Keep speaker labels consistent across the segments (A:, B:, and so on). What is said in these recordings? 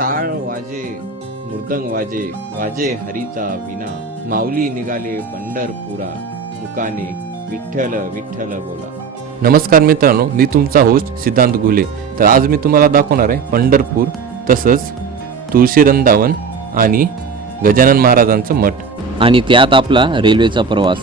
A: टाळ वाजे मृदंग वाजे वाजे हरीचा विना माऊली निघाले पंढरपुरा मुकाने विठ्ठल विठ्ठल बोला.
B: नमस्कार मित्रांनो मी तुमचा होस्ट सिद्धांत गुले तर आज मी तुम्हाला दाखवणार आहे पंढरपूर तसंच तुळशी वृंदावन आणि गजानन महाराजांचं मठ.
C: आणि त्यात आपला रेल्वेचा प्रवास.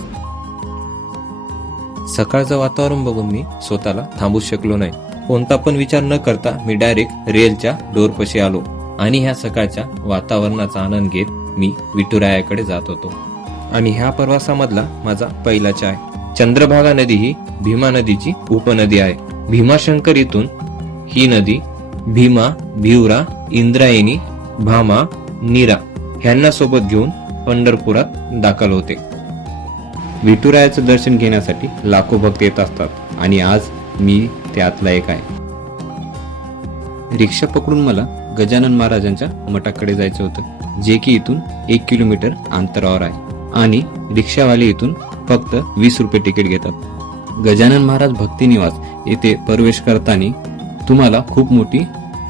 B: सकाळचं वातावरण बघून मी स्वतःला थांबू शकलो नाही. कोणता पण विचार न करता मी डायरेक्ट रेलच्या डोरपाशी आलो. आणि ह्या सकाळच्या वातावरणाचा आनंद घेत मी विठुरायाकडे जात होतो. आणि ह्या प्रवासामधला माझा पहिला चाय चंद्रभागा नदी ही भीमा नदीची उपनदी आहे. भीमाशंकर इथून ही नदी भीमा भिवरा इंद्रायणी भामा नीरा ह्यांना सोबत घेऊन पंढरपुरात दाखल होते. विठुरायाचं दर्शन घेण्यासाठी लाखो भक्त येत असतात आणि आज मी त्यातला एक आहे. रिक्षा पकडून मला गजानन महाराजांच्या मठाकडे जायचं होतं जे की इथून एक किलोमीटर अंतरावर आहे. आणि रिक्षावाले इथून फक्त वीस रुपये तिकीट घेतात. गजानन महाराज भक्ती निवास येथे प्रवेश करताना तुम्हाला खूप मोठी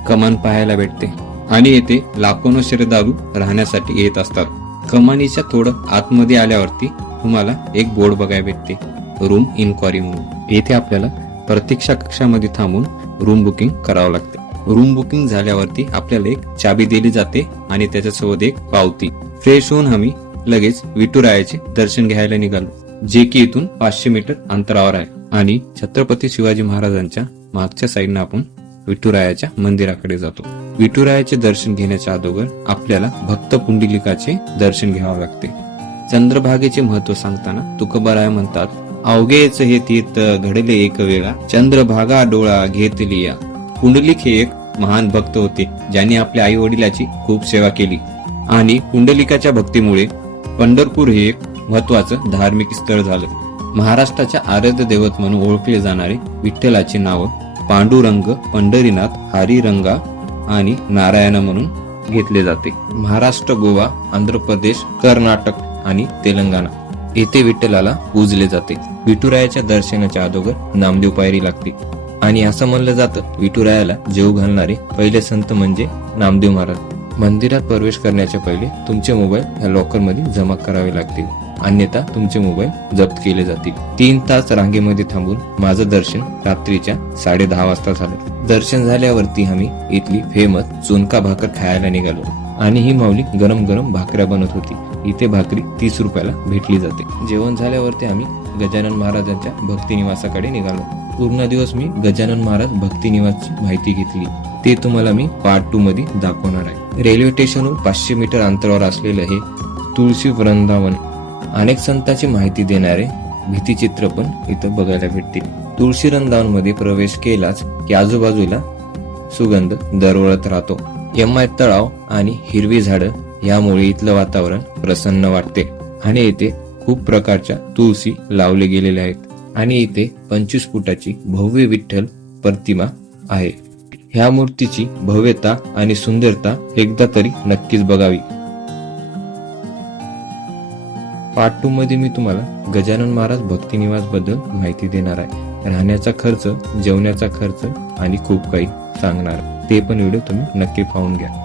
B: कमान पाहायला भेटते आणि येथे लाखोनो श्रद्धाळू राहण्यासाठी येत असतात. कमानीच्या थोडं आतमध्ये आल्यावरती तुम्हाला एक बोर्ड बघायला भेटते रूम इन्क्वायरी म्हणून. येथे आपल्याला प्रतीक्षा कक्षामध्ये थांबून रूम बुकिंग करावं लागते. रूम बुकिंग झाल्यावरती आपल्याला एक चाबी दिली जाते आणि त्याच्यासोबत एक पावती. फ्रेश होऊन आम्ही लगेच विठुरायाचे दर्शन घ्यायला निघालो जे की इथून पाचशे मीटर अंतरावर आहे. आणि छत्रपती शिवाजी महाराजांच्या मागच्या साईडनं आपण विठुरायाच्या मंदिराकडे जातो. विठुरायाचे दर्शन घेण्याच्या अगोदर आपल्याला भक्त पुंडलिकाचे दर्शन घ्यावे लागते. चंद्रभागेचे महत्त्व सांगताना तुकबराय म्हणतात अवघेच हे तीर्थ घडले एक वेळा. चंद्रभागा डोळा घेतलिया पुंडलिक हे एक महान भक्त होते ज्याने आपल्या आई वडिलाची खूप सेवा केली. आणि पुंडलिकाच्या भक्तीमुळे पंढरपूर हे एक महत्वाचं धार्मिक स्थळ झालं. महाराष्ट्राच्या आराध्य दैवत म्हणून ओळखले जाणारे विठ्ठलाचे नाव पांडुरंग पंढरीनाथ हरिरंगा आणि नारायण म्हणून घेतले जाते. महाराष्ट्र गोवा आंध्र प्रदेश कर्नाटक आणि तेलंगणा येथे विठ्ठलाला पूजले जाते. विठुरायाच्या दर्शनाच्या अगोदर नामदेव पायरी लागते. आणि असं म्हणलं जातं विठुरायाला जेव घालणारे पहिले संत म्हणजे नामदेव महाराज. मंदिरात प्रवेश करण्याच्या पहिले तुमचे मोबाईल ह्या लॉकरमध्ये जमा करावे लागतील. अन्यथा तुमचे मोबाईल जप्त केले जातील. तीन तास रांगेमध्ये थांबून माझं दर्शन रात्रीच्या साडे दहा वाजता झालं. दर्शन झाल्यावरती आम्ही इथली फेमस चुनका भाकर खायला निघालो. आणि ही माऊली गरम गरम भाकऱ्या बनत होती. इथे भाकरी तीस रुपयाला भेटली जाते. जेवण झाल्यावरती आम्ही गजानन महाराजांच्या भक्ती निवासाकडे निघालो. पूर्ण दिवस मी गजानन महाराज भक्ती निवासची माहिती घेतली. ते तुम्हाला मी पार्ट टू मध्ये दाखवणार आहे. रेल्वे स्टेशनहून पाचशे मीटर अंतरावर असलेलं हे तुळशी वृंदावन. अनेक संतांची माहिती देणारे भीतीचित्र पण इथं बघायला भेटतील. तुळशी वृंदावनमध्ये प्रवेश केलाच की आजूबाजूला सुगंध दरवळत राहतो. यमाय तळाव आणि हिरवी झाडं यामुळे इथलं वातावरण प्रसन्न वाटते. आणि येथे खूप प्रकारच्या तुळशी लावले गेलेल्या आहेत. आणि इथे पंचवीस फुटाची भव्य विठ्ठल प्रतिमा आहे. ह्या मूर्तीची भव्यता आणि सुंदरता एकदा तरी नक्कीच बघावी. पार्ट टू मध्ये मी तुम्हाला गजानन महाराज भक्ती निवासबद्दल माहिती देणार आहे. राहण्याचा खर्च जेवण्याचा खर्च आणि खूप काही सांगणार ते पण व्हिडिओ तुम्ही नक्की पाहून घ्या.